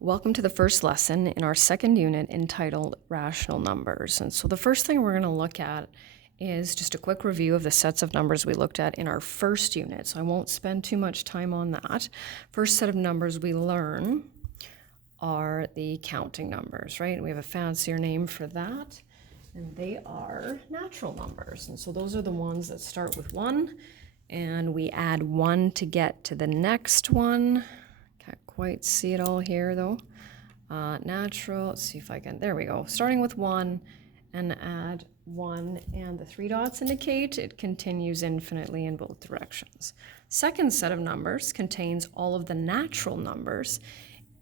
Welcome to the first lesson in our second unit entitled Rational Numbers. And so the first thing we're going to look at is just a quick review of the sets of numbers we looked at in our first unit. So I won't spend too much time on that. First set of numbers we learn are the counting numbers, right? We have a fancier name for that, and they are natural numbers. And so those are the ones that start with 1, and we add 1 to get to the next one. Can't quite see it all here though. Natural, let's see if I can, there we go. Starting with 1 and add 1, and the 3 dots indicate it continues infinitely in both directions. Second set of numbers contains all of the natural numbers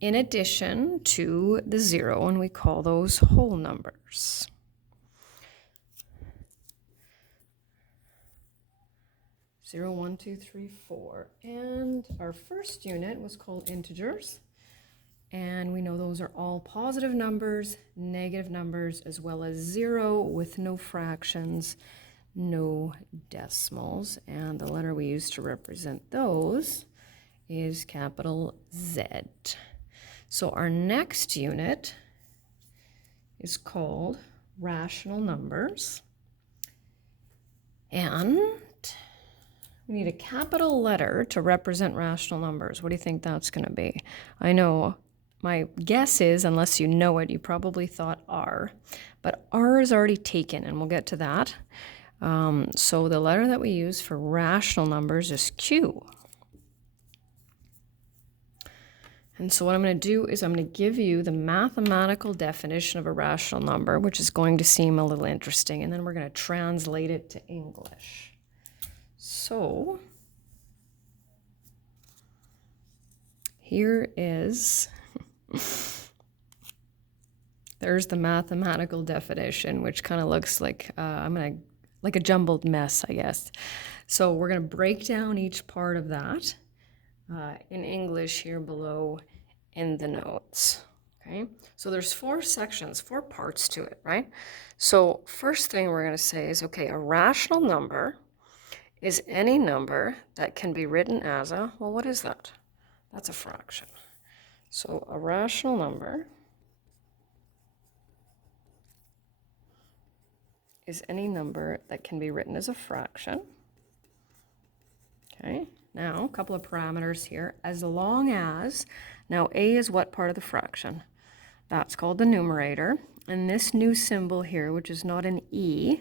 in addition to the 0, and we call those whole numbers. Zero, 1, 2, 3, 4. And our first unit was called integers. And we know those are all positive numbers, negative numbers, as well as 0 with no fractions, no decimals. And the letter we use to represent those is capital Z. So our next unit is called rational numbers. And we need a capital letter to represent rational numbers. What do you think that's going to be? I know my guess is, unless you know it, you probably thought R, but R is already taken, and we'll get to that. So the letter that we use for rational numbers is Q. And so what I'm going to do is I'm going to give you the mathematical definition of a rational number, which is going to seem a little interesting, and then we're going to translate it to English. So here is, there's the mathematical definition, which kind of looks like, like a jumbled mess, I guess. So we're going to break down each part of that in English here below in the notes. Okay, so there's 4 sections, 4 parts to it, right? So first thing we're going to say is, okay, a rational number is any number that can be written as a, well, what is that? That's a fraction. So a rational number is any number that can be written as a fraction. Okay, now a couple of parameters here. As long as, now A is what part of the fraction? That's called the numerator. And this new symbol here, which is not an E,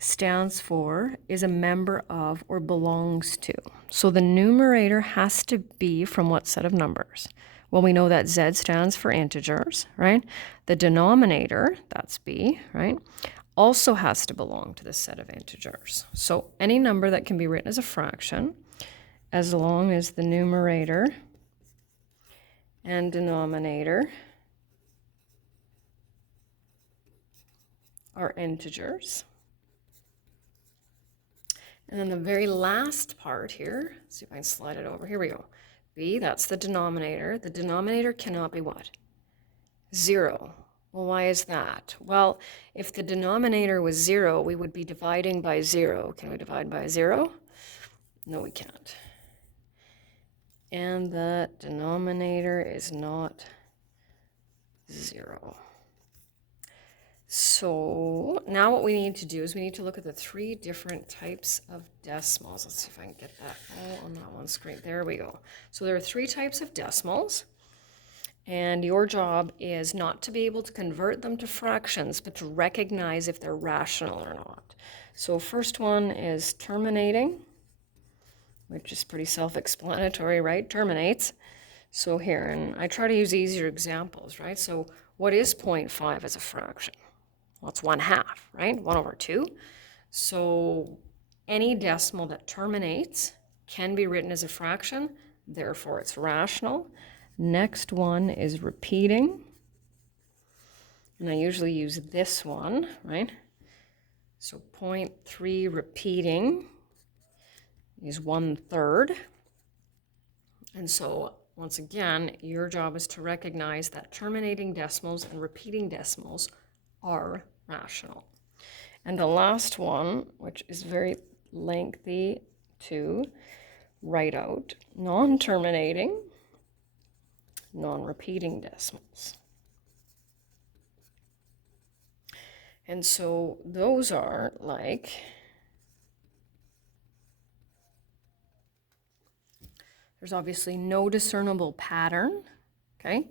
stands for, is a member of, or belongs to. So the numerator has to be from what set of numbers? Well, we know that Z stands for integers, right? The denominator, that's B, right, also has to belong to the set of integers. So any number that can be written as a fraction, as long as the numerator and denominator are integers. And then the very last part here, let's see if I can slide it over. Here we go. B, that's the denominator. The denominator cannot be what? 0. Well, why is that? Well, if the denominator was 0, we would be dividing by 0. Can we divide by 0? No, we can't. And the denominator is not 0. So now what we need to do is we need to look at the 3 different types of decimals. Let's see if I can get that all on that one screen. There we go. So there are 3 types of decimals, and your job is not to be able to convert them to fractions, but to recognize if they're rational or not. So first one is terminating, which is pretty self-explanatory, right? Terminates. So here, and I try to use easier examples, right? So what is 0.5 as a fraction? Well, it's 1/2, right? 1/2. So any decimal that terminates can be written as a fraction, therefore it's rational. Next one is repeating. And I usually use this one, right? So 0.3 repeating is 1/3. And so once again, your job is to recognize that terminating decimals and repeating decimals are rational. And the last one, which is very lengthy to write out, non-terminating non-repeating decimals. And so those are like, there's obviously no discernible pattern, okay?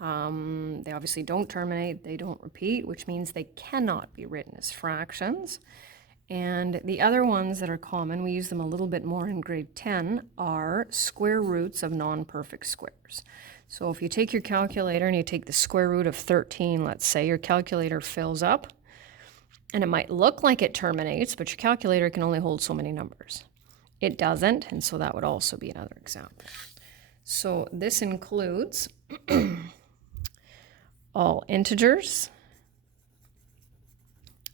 They obviously don't terminate, they don't repeat, which means they cannot be written as fractions. And the other ones that are common, we use them a little bit more in grade 10, are square roots of non-perfect squares. So if you take your calculator and you take the square root of 13, let's say, your calculator fills up, and it might look like it terminates, but your calculator can only hold so many numbers. It doesn't, and so that would also be another example. So this includes all integers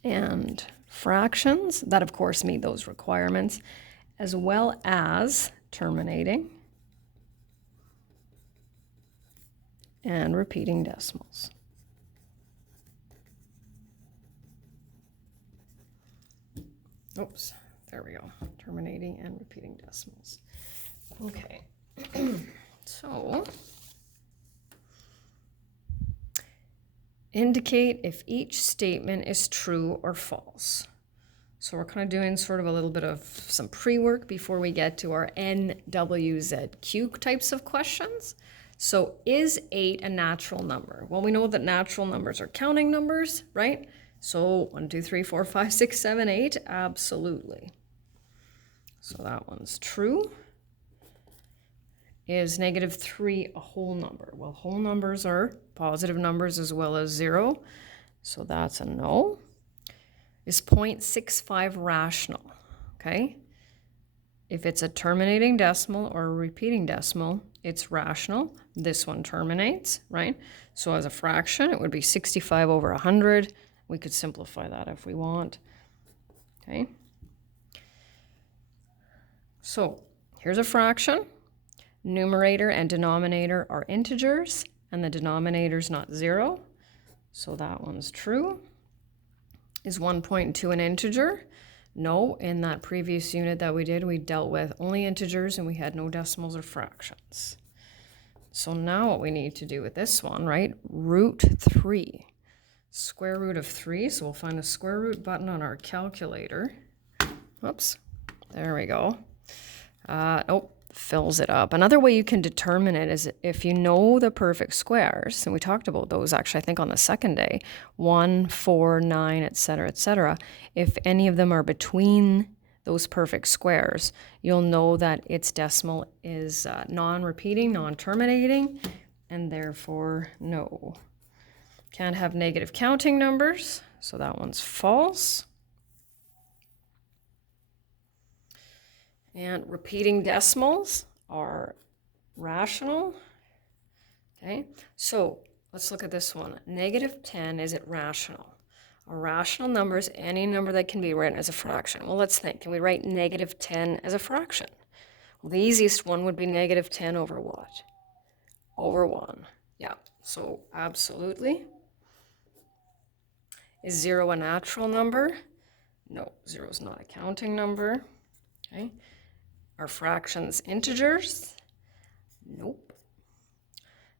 and fractions that of course meet those requirements, as well as terminating and repeating decimals. Oops, there we go. Terminating and repeating decimals. Okay, so indicate if each statement is true or false. So we're kind of doing sort of a little bit of some pre-work before we get to our NWZQ types of questions. So is 8 a natural number? Well, we know that natural numbers are counting numbers, right? So 1, 2, 3, 4, 5, 6, 7, 8, absolutely. So that one's true. Is -3 a whole number? Well, whole numbers are positive numbers as well as 0, so that's a no. Is 0.65 rational? Okay. If it's a terminating decimal or a repeating decimal, it's rational. This one terminates, right? So as a fraction, it would be 65 over 100. We could simplify that if we want. Okay. So here's a fraction. Numerator and denominator are integers, and the denominator's not 0. So that one's true. Is 1.2 an integer? No, in that previous unit that we did, we dealt with only integers and we had no decimals or fractions. So now what we need to do with this one, right? Root 3. Square root of 3, so we'll find the square root button on our calculator. Whoops, there we go. Nope, fills it up. Another way you can determine it is if you know the perfect squares, and we talked about those actually, I think on the second day, 1, 4, 9, etc., etc. If any of them are between those perfect squares, you'll know that its decimal is non-repeating, non-terminating, and therefore no. Can't have negative counting numbers, so that one's false. And repeating decimals are rational. Okay, so let's look at this one. -10, is it rational? A rational number is any number that can be written as a fraction. Well, let's think. Can we write -10 as a fraction? Well, the easiest one would be -10 over what? Over 1. Yeah, so absolutely. Is 0 a natural number? No, 0 is not a counting number. Okay. Are fractions integers? Nope.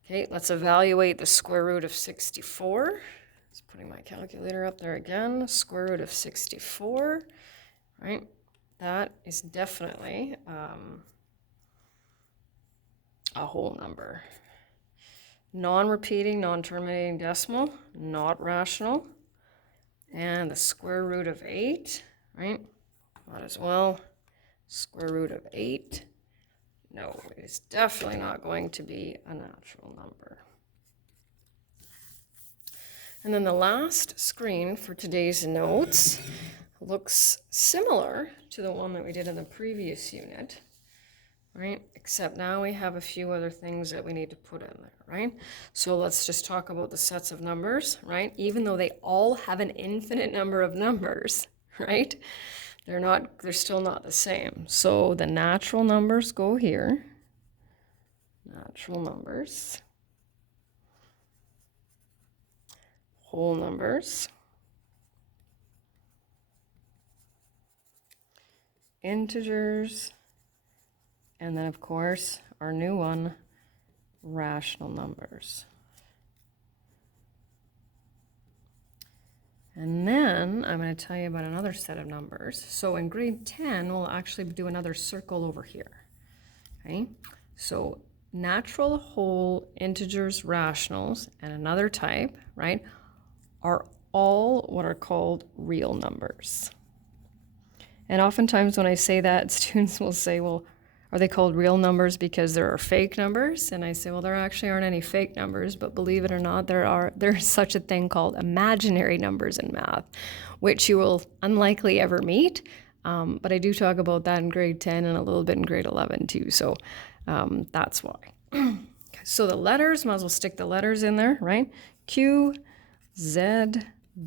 Okay, let's evaluate the square root of 64. Just putting my calculator up there again. Square root of 64, right? That is definitely a whole number. Non-repeating, non-terminating decimal, not rational. And the square root of 8, right? Might as well. Square root of 8. No, it's definitely not going to be a natural number. And then the last screen for today's notes looks similar to the one that we did in the previous unit, right? Except now we have a few other things that we need to put in there, right? So let's just talk about the sets of numbers, right? Even though they all have an infinite number of numbers, right? They're still not the same. So the natural numbers go here. Natural numbers. Whole numbers. Integers. And then of course, our new one, rational numbers. And then I'm going to tell you about another set of numbers. So in grade 10, we'll actually do another circle over here. Okay, so natural, whole, integers, rationals, and another type, right, are all what are called real numbers. And oftentimes when I say that, students will say, well, are they called real numbers because there are fake numbers? And I say, well, there actually aren't any fake numbers, but believe it or not, there's such a thing called imaginary numbers in math, which you will unlikely ever meet. But I do talk about that in grade 10 and a little bit in grade 11 too. So that's why. So the letters, might as well stick the letters in there, right? Q, Z,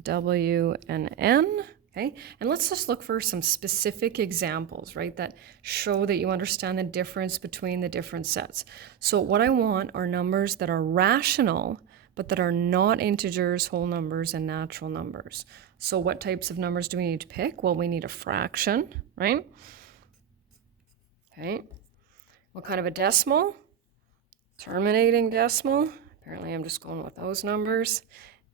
W, and N. Okay, and let's just look for some specific examples, right, that show that you understand the difference between the different sets. So what I want are numbers that are rational, but that are not integers, whole numbers, and natural numbers. So what types of numbers do we need to pick? Well, we need a fraction, right? Okay. What kind of a decimal? Terminating decimal. Apparently I'm just going with those numbers.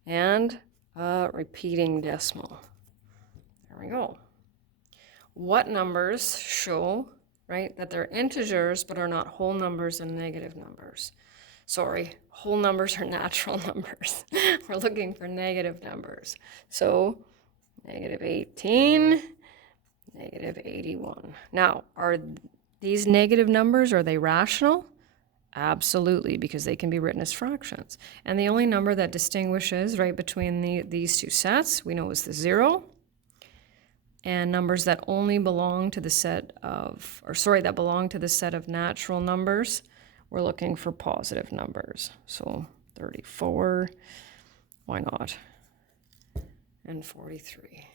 And a repeating decimal. There we go. What numbers show, right, that they're integers but are not whole numbers and negative numbers? Sorry, whole numbers are natural numbers. We're looking for negative numbers. So negative 18, negative 81. Now, are these negative numbers, are they rational? Absolutely, because they can be written as fractions. And the only number that distinguishes, right, between these two sets, we know is the 0. And numbers that only belong to the set of, that belong to the set of natural numbers, we're looking for positive numbers. So 34, why not? And 43.